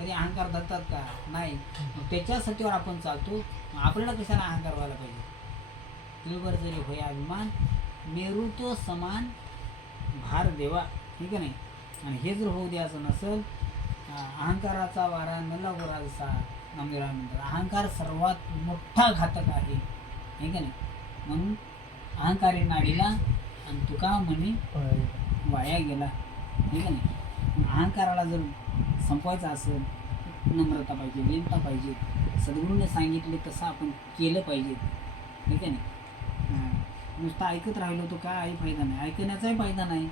तरी अहंकार धरतात का? नाही. मग त्याच्या सत्यावर आपण चालतो. आपल्याला कशाला अहंकार व्हायला पाहिजे? तिळभर जरी होय अभिमान, मेरू तो समान भार देवा. ठीक आहे नाही. आणि हे जर होऊ द्यायचं नसेल, अहंकाराचा वारा न लागो राजसा. नामदेवराव म्हणतात अहंकार सर्वात मोठा घातक आहे. ठीक आहे नाही. म्हणून अहंकारी नाडीला आणि तुका म्हणे वाया गेला. ठीक आहे नाही. अहंकाराला जर संपवायचं असेल, नम्रता पाहिजे, विनता पाहिजे, सद्गुरूने सांगितले तसं आपण केलं पाहिजे. ठीक आहे नाही. नुसतं ऐकत राहिलो तो काय फायदा नाही. ऐकण्याचाही फायदा नाही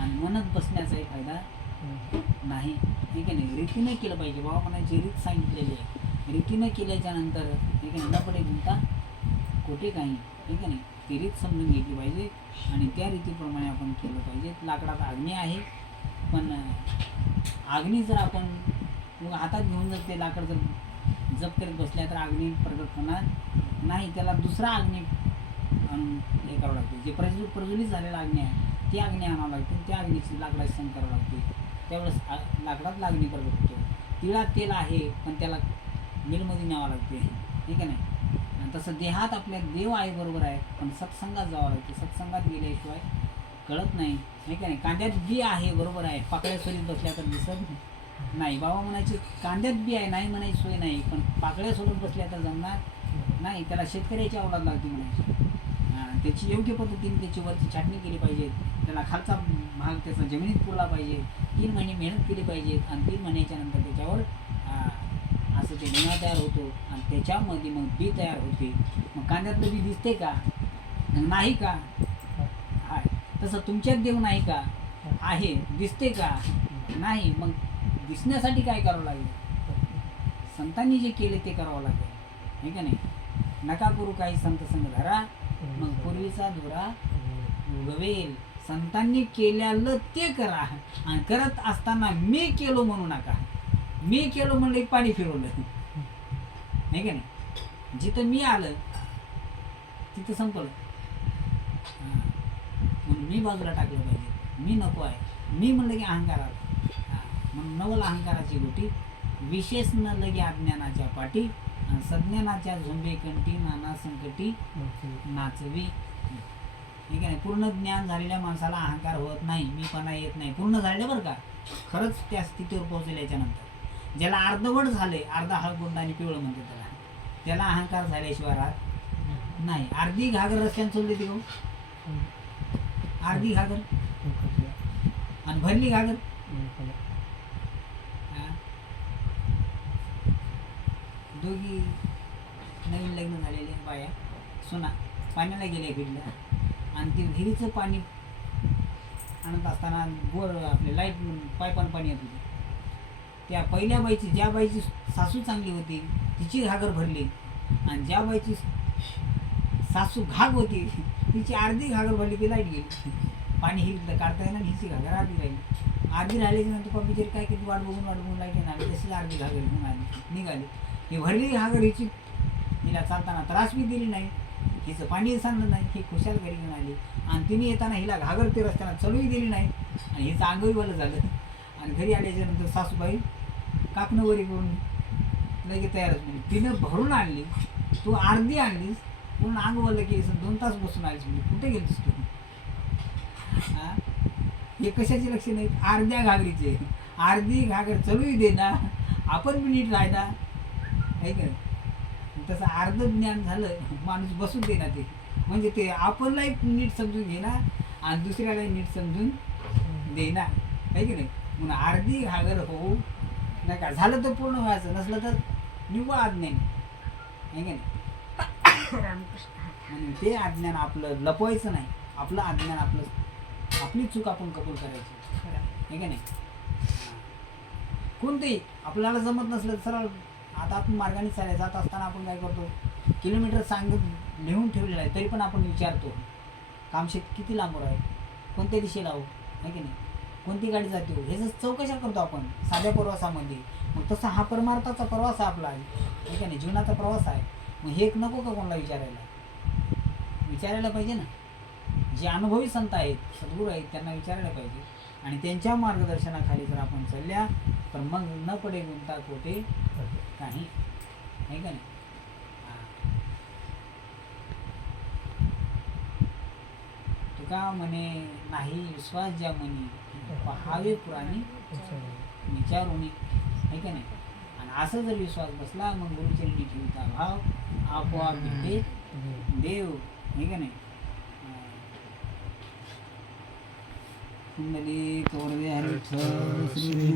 आणि मनात बसण्याचाही फायदा नाही. ठीक आहे नाही. रीतीने केलं पाहिजे. बाबा म्हणायची रीत सांगितलेली आहे. रीतीने केल्याच्या नंतर ठीक आहे ना, पडे गुंता कोठे काही. ठीक आहे नाही. ती रीत समजून घेतली पाहिजे आणि त्या रीतीप्रमाणे आपण केलं पाहिजे. लाकडात अग्नी आहे, पण अग्नी जर आपण हातात घेऊन जर ते लाकड जर जप करत बसल्या तर अग्नी प्रगट होणार नाही. त्याला दुसरा अग्नी आणून हे करावं लागते. जे प्रज्वलित झालेला अग्नी आहे ती अग्नी आणावं लागते. त्या अग्नीची लाकडाची सण करावं लागते. त्यावेळेस लाकडातला अग्नी प्रगट होतो. तिळात तेल आहे, पण त्याला मिलमध्ये न्यावं लागते. ठीक आहे नाही. तसं देहात आपल्या देव आहे, बरोबर आहे, पण सत्संगात जावं लागते. सत्संगात गेल्याशिवाय कळत नाही. हे का नाही. कांद्यात बी आहे, बरोबर आहे, पाकळ्या सोडीत बसल्या तर दिसत नाही. बाबा म्हणायचे कांद्यात बी आहे, नाही म्हणायची सोय नाही, पण पाकळ्या सोडत बसल्या तर जमणार नाही. त्याला शेतकऱ्याची अवलाद लागते म्हणायची. त्याची योग्य पद्धतीने त्याची वरची छाटणी केली पाहिजे. त्याला खालचा भाग त्याचा जमिनीत पुरला पाहिजे. 3 महिने मेहनत केली पाहिजे आणि 3 महिन्याच्या नंतर त्याच्यावर असं ते गुन्हा तयार होतो आणि त्याच्यामध्ये मग बी तयार होते. मग कांद्यातलं बी दिसते का? नाही का? हाय. तसं तुमच्यात देव नाही का? आहे. दिसते का? नाही. मग दिसण्यासाठी काय करावं लागेल? संतांनी जे केले ते करावं लागेल. हे का नाही. नका करू काही संत संग धरा, मग पूर्वीचा धुरा उगवेल. संतांनी केल्यालं ते करा आणि करत असताना मी केलो म्हणू नका. मी केलो म्हणलं पाणी फिरवलं. नाही का नाही. जिथं मी आलं तिथं संपलं. म्हणून मी बाजूला टाकलं पाहिजे. मी नको आहे. मी म्हणलं की अहंकार आला. म्हणून नवल अहंकाराची गोटी, विशेष न लगे अज्ञानाच्या पाठी, सज्ञानाच्या झुंबे कंठी, नाना संकटी नाचवी. ठीक आहे. पूर्ण ज्ञान झालेल्या माणसाला अहंकार होत नाही, मीपणा येत नाही. पूर्ण झाले बरं का, खरंच त्या स्थितीवर पोहोचल्याच्या नंतर. ज्याला अर्धवट झाले, अर्धा हळकुंड आणि पिवळं म्हणते त्याला अहंकार झाल्याशिवाय राहत नाही. अर्धी घागर रस्त्याने सोडली ती, अर्धी घागर आणि भरली घागर. दोघी नवीन लग्न झालेले बाया सुना पाण्याला गेल्या विहिरीला आणि ते विहिरीचं पाणी आणत असताना बोर आपले लाईट पाईपानं पाणी येत होते. त्या पहिल्या बाईची, ज्या बाईची सासू चांगली होती तिची घागर भरली आणि ज्या बाईची सासू घाग होती तिची अर्धी घागर भरली की लाईट गेली. पाणी हिरीतलं काढता येणार, हिची घागर अर्धी राहिली. अर्धी राहिल्याच्या नंतर पप्पीचे काय किती वाट बघून लाईट येणार, तशीच अर्धी घागर घेऊन आली निघाली. ही भरली घागर हिची हिला चालताना त्रास बी दिली नाही, हिचं पाणी सांगलं नाही, ही खुशाल घरी घेऊन आली. आणि तिने येताना हिला घागर ते रस्त्याला चढूही दिली नाही आणि हिचं अंगही बलं झालं. आणि घरी आल्याच्या नंतर सासूबाई कापणं वरी करून लगेच तयारच म्हणजे तिनं भरून आणली. तू अर्धी आणलीस, पूर्ण अंग वल्लं केलीस, 2 तास बसून आलीस, म्हणजे कुठे गेलीस तू? हे कशाचे लक्ष नाही? अर्ध्या घागरीचे. अर्धी घागर चढूही दे ना, आपण बी नीट राहायला आहे का? तसं अर्ध ज्ञान झालं, माणूस बसून दे ना ते, म्हणजे ते आपणलाही नीट समजून घे ना आणि दुसऱ्यालाही नीट समजून दे ना, आहे की नाही. म्हणून अर्धी घागर होऊ नका. झालं तर पूर्ण व्हायचं, नसलं तर निव्वळ अज्ञान, आहे की नाही. म्हणून ते अज्ञान आपलं लपवायचं नाही. आपलं अज्ञान आपली चूक आपण कबूल करायची, आहे की नाही. कोणतेही आपल्याला जमत नसलं तर सरळ, आता आपण मार्गाने चालायचं, जात असताना आपण काय करतो, किलोमीटर सांगत लिहून ठेवलेलं आहे तरी पण आपण विचारतो कामशेत किती लांबवर आहे, कोणत्या दिशेला हो, आहे की नाही, कोणती गाडी जाते हो, हे जर चौकशा करतो आपण साध्या प्रवासामध्ये. मग तसा हा परमार्थाचा प्रवास आहे आपला, आहे की नाही, जीवनाचा प्रवास आहे. मग हे नको का कोणाला विचारायला पाहिजे ना. जे अनुभवी संत आहेत, सद्गुरू आहेत, त्यांना विचारायला पाहिजे. आणि त्यांच्या मार्गदर्शनाखाली जर आपण चालल्या तर मग न पडे गुंता कोटे काही, आहे का नाही. तुका म्हणे नाही विश्वास ज्या म्हणी पहावे पुराणी विचारुनी, आहे का नाही. आणि असं जर विश्वास बसला मग गुरुचरणी ठेवता भाव आपोआप भेटे देव, आहे का नाही. कुंडली कौरवे हरी श्री